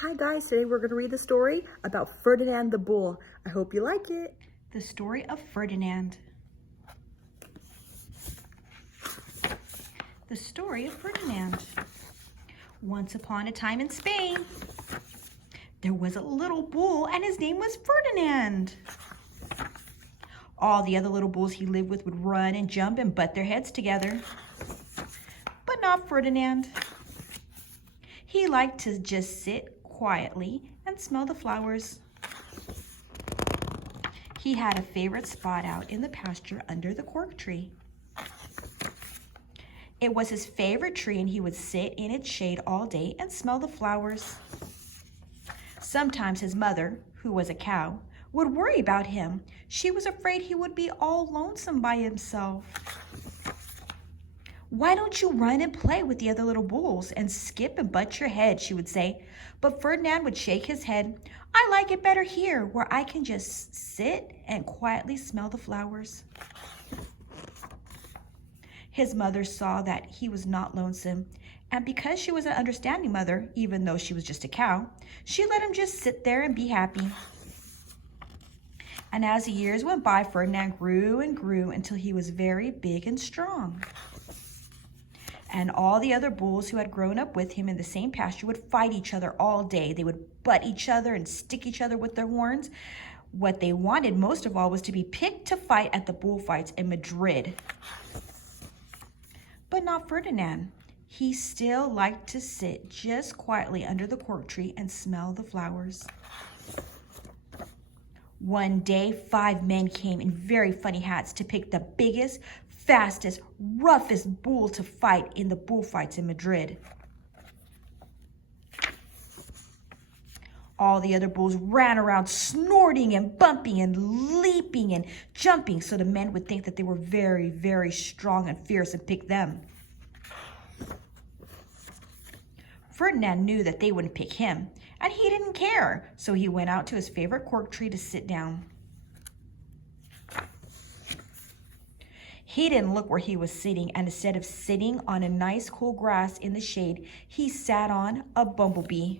Hi guys, today we're going to read the story about Ferdinand the Bull. I hope you like it. The story of Ferdinand. The story of Ferdinand. Once upon a time in Spain, there was a little bull and his name was Ferdinand. All the other little bulls he lived with would run and jump and butt their heads together. But not Ferdinand. He liked to just sit quietly and smell the flowers. He had a favorite spot out in the pasture under the cork tree. It was his favorite tree, and he would sit in its shade all day and smell the flowers. Sometimes his mother, who was a cow, would worry about him. She was afraid he would be all lonesome by himself. "Why don't you run and play with the other little bulls and skip and butt your head?" she would say. But Ferdinand would shake his head. "I like it better here, where I can just sit and quietly smell the flowers." His mother saw that he was not lonesome, and because she was an understanding mother, even though she was just a cow, she let him just sit there and be happy. And as the years went by, Ferdinand grew and grew until he was very big and strong. And all the other bulls who had grown up with him in the same pasture would fight each other all day. They would butt each other and stick each other with their horns. What they wanted most of all was to be picked to fight at the bullfights in Madrid. But not Ferdinand. He still liked to sit just quietly under the cork tree and smell the flowers. One day, 5 men came in very funny hats to pick the biggest, fastest, roughest bull to fight in the bullfights in Madrid. All the other bulls ran around snorting and bumping and leaping and jumping, so the men would think that they were very, very strong and fierce and pick them. Ferdinand knew that they wouldn't pick him, and he didn't care, so he went out to his favorite cork tree to sit down. He didn't look where he was sitting, and instead of sitting on a nice cool grass in the shade, he sat on a bumblebee.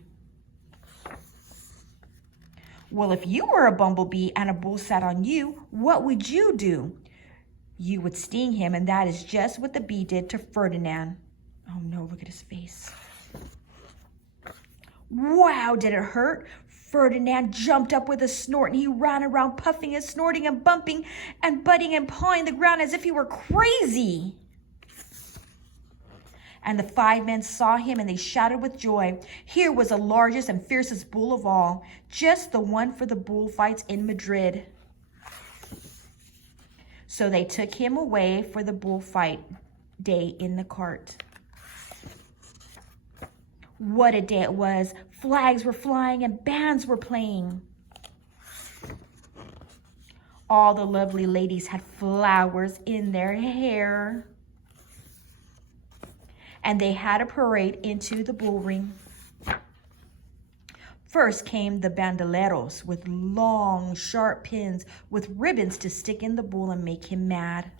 Well, if you were a bumblebee and a bull sat on you, what would you do? You would sting him, and that is just what the bee did to Ferdinand. Oh no, look at his face. Wow, did it hurt? Ferdinand jumped up with a snort, and he ran around puffing and snorting and bumping and butting and pawing the ground as if he were crazy. And the 5 men saw him, and they shouted with joy. Here was the largest and fiercest bull of all, just the one for the bullfights in Madrid. So they took him away for the bullfight day in the cart. What a day it was. Flags were flying and bands were playing. All the lovely ladies had flowers in their hair. And they had a parade into the bull ring. First came the bandoleros with long, sharp pins with ribbons to stick in the bull and make him mad.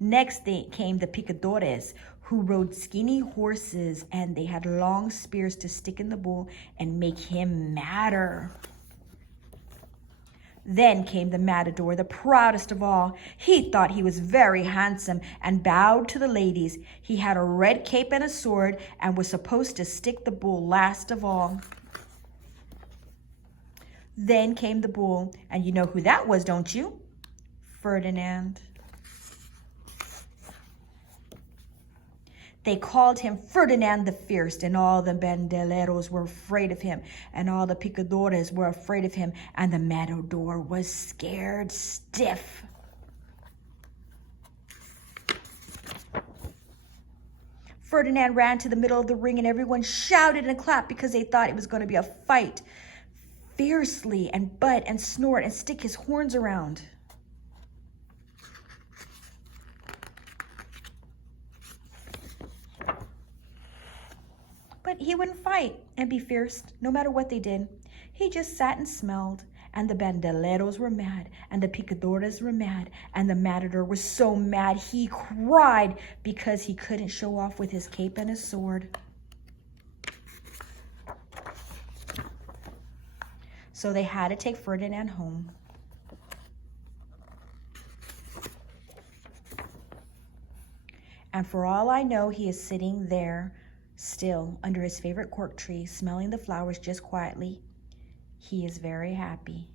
Next came the picadores, who rode skinny horses, and they had long spears to stick in the bull and make him madder. Then came the matador, the proudest of all. He thought he was very handsome and bowed to the ladies. He had a red cape and a sword and was supposed to stick the bull last of all. Then came the bull, and you know who that was, don't you? Ferdinand. They called him Ferdinand the Fierce, and all the bandoleros were afraid of him, and all the picadores were afraid of him, and the matador was scared stiff. Ferdinand ran to the middle of the ring, and everyone shouted and clapped because they thought it was going to be a fight. Fiercely and butt and snort and stick his horns around. But he wouldn't fight and be fierce, no matter what they did. He just sat and smelled, and the bandoleros were mad, and the picadores were mad, and the matador was so mad he cried because he couldn't show off with his cape and his sword. So they had to take Ferdinand home. And for all I know, he is sitting there still under his favorite cork tree, smelling the flowers just quietly. He is very happy.